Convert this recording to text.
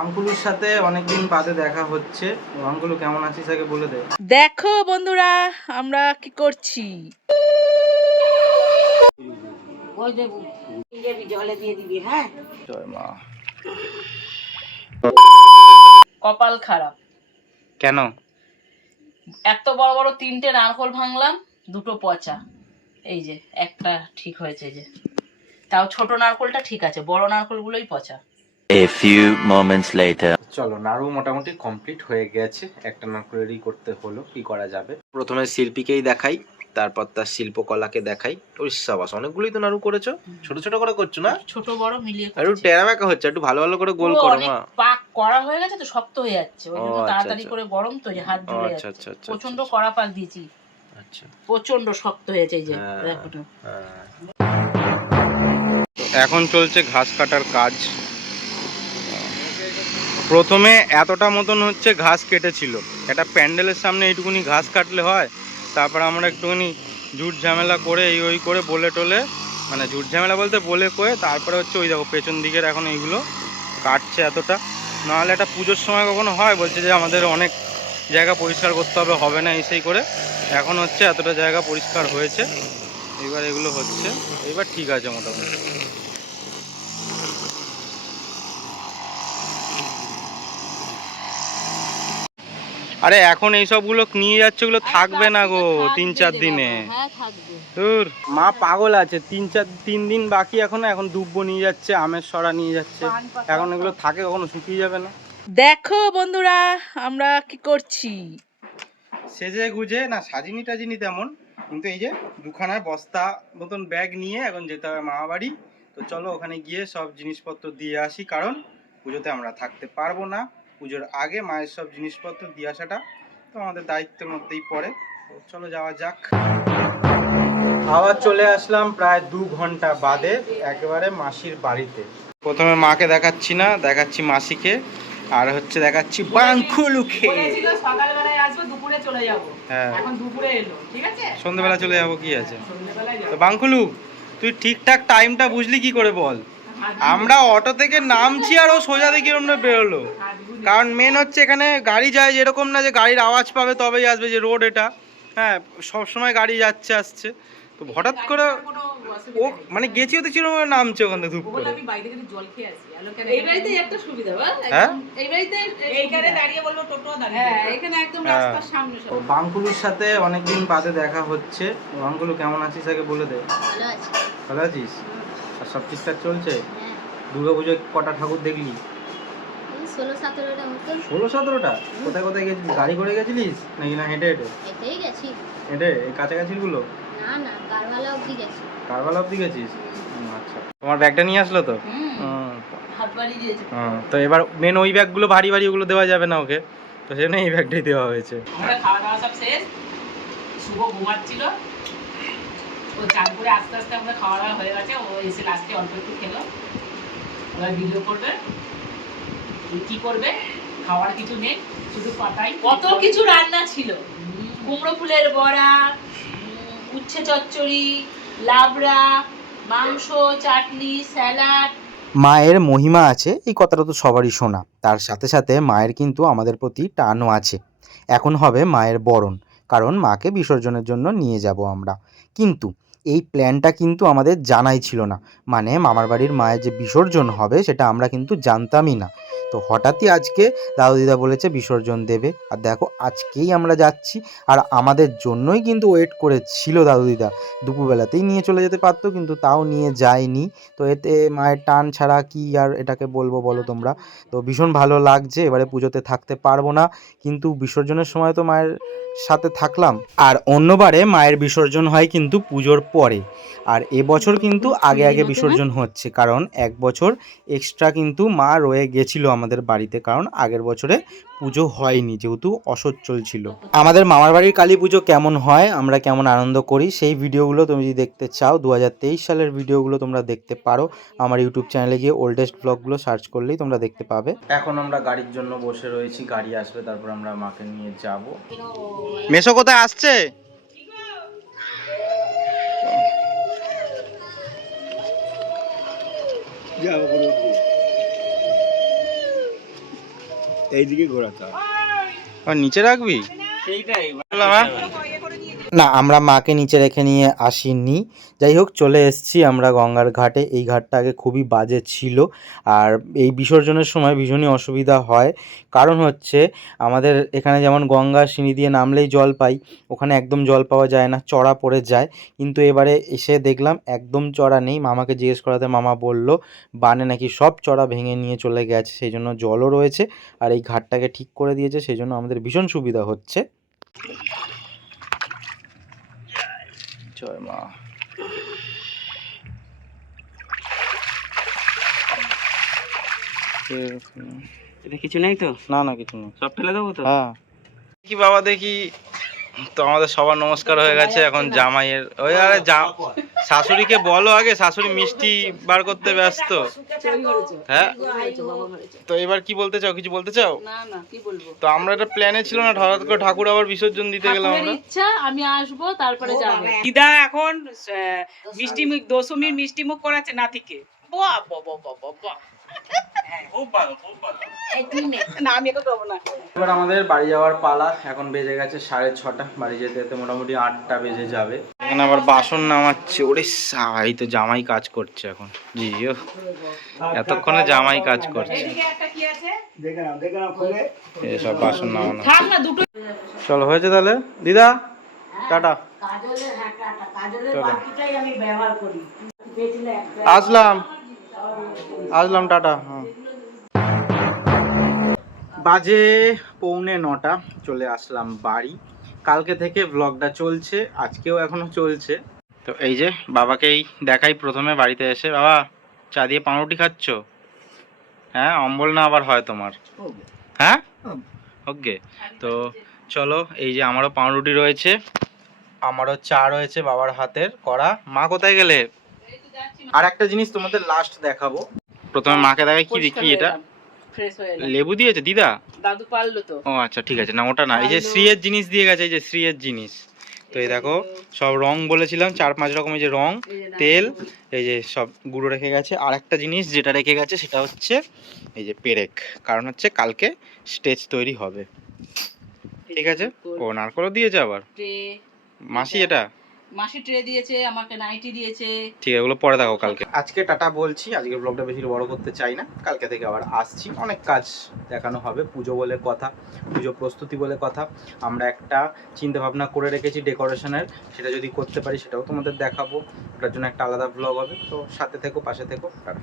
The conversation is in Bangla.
বাঙ্কুলুর সাথে অনেকদিন বাদে দেখা হচ্ছে। বাঙ্কুলু কেমন আছিস আগে বলে দে। দেখো বন্ধুরা আমরা কি করছি? ওই দেবো জলে দিয়ে দিবি হ্যাঁ? জয় মা। কপাল খারাপ। কেন? এত বড় বড় তিনটে নারকল ভাঙলাম দুটো পচা। এই যে একটা ঠিক হয়েছে যে। তাও ছোট নারকলটা ঠিক আছে বড় নারকলগুলোই পচা। A few moments later. চলো নাড়ু মোটামুটি কমপ্লিট হয়ে গেছে একটা নাড়ু রেডি করতে হলো কি করা যাবে প্রথমে শিল্পীকেই দেখাই তারপর তার শিল্পকলাকে দেখাই ওই সাবাস অনেকগুলোই তো নাড়ু করেছ ছোট ছোট করে করছ না ছোট বড় মিলিয়ে আর একটু করছি। হচ্ছে একটু ভালো ভালো করে গোল করো অনেক মা পাক করা হয়ে গেছে তো শক্ত হয়ে যাচ্ছে ওই জন্য আচ্ছা, তাড়াতাড়ি আচ্ছা। করে গরম তো যে হাত আচ্ছা, যাচ্ছে আচ্ছা, আচ্ছা, প্রচণ্ড। কড়া পাক দিয়েছি আচ্ছা প্রচণ্ড শক্ত হয়েছে এই যে হ্যাঁ। দেখো হ্যাঁ। এখন চলছে ঘাস কাটার কাজ প্রথমে এতটা মতন হচ্ছে ঘাস কেটেছিল। একটা প্যান্ডেলের সামনে এইটুকুনি ঘাস কাটলে হয়, তারপর আমরা একটুখানি ঝুট ঝামেলা করে এই ওই করে বলে টলে মানে ঝুট ঝামেলা বলতে বলে কয়ে, তারপরে হচ্ছে ওই দেখো পেছন দিকের এখন এইগুলো কাটছে এতটা। নাহলে একটা পুজোর সময় কখনো হয়, বলছে যে আমাদের অনেক জায়গা পরিষ্কার করতে হবে হবে না এই সেই করে। এখন হচ্ছে এতটা জায়গা পরিষ্কার হয়েছে, এবার এগুলো হচ্ছে, এবার ঠিক আছে মোটামুটি। আরে এখন এই সবগুলো নিয়ে যাচ্ছে ওগুলো থাকবে না গো তিন চার দিনে। হ্যাঁ তোর মা পাগল আছে তিন চার তিন দিন বাকি এখন এখন দুব্বো নিয়ে যাচ্ছে আমের সরা নিয়ে যাচ্ছে। এখন এগুলো থাকে কখনো শুকিয়ে যাবে না। দেখো বন্ধুরা আমরা কি করছি? সেজে গুজে না সাজিনি টাজিনি তেমন কিন্তু এই যে দুখানার বস্তা মতন ব্যাগ নিয়ে এখন যেতে হবে মামা বাড়ি। তো চলো ওখানে গিয়ে সব জিনিসপত্র দিয়ে আসি কারণ পুজোতে আমরা থাকতে পারব না। পুজোর আগে মায়ের সব জিনিসপত্র দিয়ে আসাটা তো আমাদের দায়িত্বের মধ্যেই পড়ে। তো চলো যাওয়া যাক। আবার চলে আসলাম প্রায় দু ঘণ্টা বাদে একেবারে মাসির বাড়িতে। প্রথমে মাকে দেখাচ্ছি না দেখাচ্ছি মাসিকে। আর হচ্ছে দেখাচ্ছি বাংখুলুকে হ্যাঁ। সন্ধ্যেবেলা চলে যাব কি আছে? বাংকুলু তুই ঠিকঠাক টাইমটা বুঝলি কি করে বল? আমরা অটো থেকে নামছি আর ও সোজা দিকে এরকম বেরোলো। কারণ মেন হচ্ছে এখানে গাড়ি যায় যেরকম না যে গাড়ির আওয়াজ পাবে তবেই আসবে যে রোড এটা। হ্যাঁ সব সময় গাড়ি যাচ্ছে আসছে। তো হঠাৎ করে ও মানে গেছিও তো ছিল নামছে ওখান থেকে ধূপ করে। এই বাড়িতেই একটা সুবিধা বল হ্যাঁ? এই বাড়িতে এইখানে দাঁড়িয়ে বলব টোটো দাঁড়িয়ে হ্যাঁ এখানে একদম হ্যাঁ। রাস্তার সামনে সব। বাংকুলুর সাথে অনেকদিন বাদে দেখা হচ্ছে। বাংকুলু কেমন আছিস? আগে বলে দে। ভালো আছিস? আর সব ঠিকঠাক চলছে? হ্যাঁ। দুর্গা পুজোয় কটা ঠাকুর দেখলি? ষোলো সতেরোটা মতো। ষোলো সতেরোটা? কোথায় কোথায় গেছিলিস গাড়ি করে গেছিলিস নাকি না হেঁটে হেঁটে? হেঁটেই গেছি। হেঁটে? এই কাছাকাছিগুলো? না না কারবালা অবধি গেছি। গেছিস? আচ্ছা। তোমার ব্যাগটা নিয়ে আসলো তো? তো এবার মেন ওই ব্যাগগুলো ভারী ভারী ওগুলো দেওয়া যাবে না ওকে? তো সেজন্য এই ব্যাগটাই দেওয়া হয়েছে। আমরা খাওয়া দাওয়া সব শেষ। শুভ ঘুমাচ্ছিল। ও চান করে আস্তে আস্তে আমাদের খাওয়া দাওয়া হয়ে গেছে ও এসে লাস্টে অল্প একটু খেলো। ওরা ভিডিও করবে কি করবে খাওয়ার কিছু নেই শুধু পাতাই কত কিছু রান্না ছিল? কুমড়ো ফুলের বড়া উচ্ছে চচ্চড়ি লাবড়া মাংস চাটনি স্যালাড। মায়ের মহিমা আছে এই কথাটা তো সবারই শোনা। তার সাথে সাথে মায়ের কিন্তু আমাদের প্রতি টানও আছে। এখন হবে মায়ের বরণ কারণ মাকে বিসর্জনের জন্য নিয়ে যাব আমরা। কিন্তু এই প্ল্যানটা কিন্তু আমাদের জানাই ছিল না। মানে মামার বাড়ির মায়ের যে বিসর্জন হবে, সেটা আমরা কিন্তু জানতামই না। তো হঠাৎই আজকে দাদু দিদা বলেছে বিসর্জন দেবে। আর দেখো, আজকেই আমরা যাচ্ছি। আর আমাদের জন্যই কিন্তু ওয়েট করেছিল দাদু দিদা। দুপুরবেলাতেই নিয়ে চলে যেতে পারতো, কিন্তু তাও নিয়ে যায়নি। তো এতে মায়ের টান ছাড়া কি আর এটাকে বলব বলো তোমরা? তো ভীষণ ভালো লাগছে, এবারে পুজোতে থাকতে পারব না। কিন্তু বিসর্জনের সময় তো মায়ের সাথে থাকলাম। আর অন্যবারে মায়ের বিসর্জন হয় কিন্তু পুজোর পরে আর এবছর কিন্তু আগে আগে বিসর্জন হচ্ছে কারণ এক বছর এক্সট্রা কিন্তু মা রয়ে গেছিল আমাদের বাড়িতে কারণ আগের বছরে পুজো হয়নি যেহেতু অসচ্ছল ছিল। আমাদের মামার বাড়ির কালী পুজো কেমন হয় আমরা কেমন আনন্দ করি সেই ভিডিওগুলো তুমি যদি দেখতে চাও দু হাজার তেইশ সালের ভিডিওগুলো তোমরা দেখতে পারো। আমার ইউটিউব চ্যানেলে গিয়ে ওল্ডেস্ট ব্লগগুলো সার্চ করলেই তোমরা দেখতে পাবে। এখন আমরা গাড়ির জন্য বসে রয়েছি গাড়ি আসবে তারপর আমরা মাকে নিয়ে যাব। মেশো কোথায় আসছে? এইদিকে ঘোরাতে হবে আর নিচে রাখবি? সেইটাই। না, আমরা মাকে নিচে রেখে নিয়ে আসিনি। যাই হোক, চলে এসেছি আমরা গঙ্গার ঘাটে। এই ঘাটটা আগে খুবই বাজে ছিল। আর এই বিসর্জনের সময় ভীষণই অসুবিধা হয়। কারণ হচ্ছে, আমাদের এখানে যেমন গঙ্গা সিঁড়ি দিয়ে নামলেই জল পাই, ওখানে একদম জল পাওয়া যায় না, চড়া পড়ে যায়। কিন্তু এবারে এসে দেখলাম, একদম চড়া নেই। মামাকে জিজ্ঞেস করাতে মামা বলল, বানে নাকি সব চড়া ভেঙে নিয়ে চলে গেছে, সেই জন্য জলও রয়েছে। আর এই ঘাটটাকে ঠিক করে দিয়েছে, সেই জন্য আমাদের ভীষণ সুবিধা হচ্ছে। জয় মা এটা কিছু নেই তো না না কিছু নেই সব ফেলে দেবো তো হ্যাঁ কি বাবা দেখি তো আমাদের সবার নমস্কার হয়ে গেছে এখন জামাইয়ের ওই আরে জা শাশুড়িকে বলো আগে শাশুড়ি মিষ্টি বার করতে ব্যস্ত। হ্যাঁ? তো এবার কি বলতে চাও? কিছু বলতে চাও? না না কি বলব? তো আমরা একটা প্ল্যানে ছিল না হঠাৎ করে ঠাকুর আবার বিসর্জন দিতে গেলাম আমরা। ইচ্ছা আমি আসব তারপরে যাব। দিদা এখন মিষ্টি মুখ দশমীর মিষ্টি মুখ করাচ্ছে নাতিকে। বাহ, এবার আমাদের বাড়ি যাওয়ার পালা এখন বেজে গেছে সাড়ে ছটা। বাড়ি যেতে যেতে মোটামুটি আটটা বেজে যাবে। এখানে আবার বাসন নামাচ্ছে। ওরে সাই তো জামাই কাজ করছে এখন। জি ও। এতক্ষণে জামাই কাজ করছে। এসব বাসন নামানো। থাক চলো হয়েছে তাহলে? দিদা টাটা। কাজলের হ্যাঁ টাটা। একটা। আসলাম। আসলাম টাটা হ্যাঁ। বাজে পৌনে নটা চলে আসলাম বাড়ি। কালকে থেকে ব্লগটা চলছে আজকেও এখনও চলছে। তো এই যে বাবাকেই দেখাই প্রথমে বাড়িতে এসে। বাবা চা দিয়ে পাউরুটি খাচ্ছ? হ্যাঁ অম্বল না আবার হয় তোমার? হ্যাঁ? ওকে তো চলো এই যে আমারও পাউরুটি রয়েছে আমারও চা রয়েছে বাবার হাতের করা মা কোথায় গেলে? আর একটা জিনিস তোমাদের লাস্ট দেখাবো। প্রথমে মাকে দেখাই কি দেখি এটা। ফ্রেশ হয়ে এলাম। লেবু দিয়েছে দিদা? দাদু পারল তো। ও আচ্ছা ঠিক আছে। না ওটা না। এই যে শ্রীয়ের জিনিস দিয়ে গেছে এই যে শ্রীয়ের জিনিস। তো এই দেখো সব রং বলেছিলাম চার পাঁচ রকমের যে রং এই যে না- তেল এই যে সব গুঁড়ো রেখে গেছে। আর একটা জিনিস যেটা রেখে গেছে সেটা হচ্ছে এই যে পেরেক। কারণ হচ্ছে কালকে স্টেজ তৈরি হবে। ঠিক আছে? ও নারকলও দিয়েছে আবার। মাসি এটা? মাসি ট্রে দিয়েছে আমাকে নাইটি দিয়েছে। ঠিক আছে ওগুলো পরে দেখো কালকে। আজকে টাটা বলছি আজকে ব্লগটা বেশি বড় করতে চাই না কালকে থেকে আবার আসছি। অনেক কাজ দেখানো হবে পুজো বলে কথা পুজো প্রস্তুতি বলে কথা। আমরা একটা চিন্তা ভাবনা করে রেখেছি ডেকোরেশনের সেটা যদি করতে পারি সেটাও তোমাদের দেখাবো। ওটার জন্য একটা আলাদা ব্লগ হবে তো সাথে থেকো পাশে থেকো টাটা।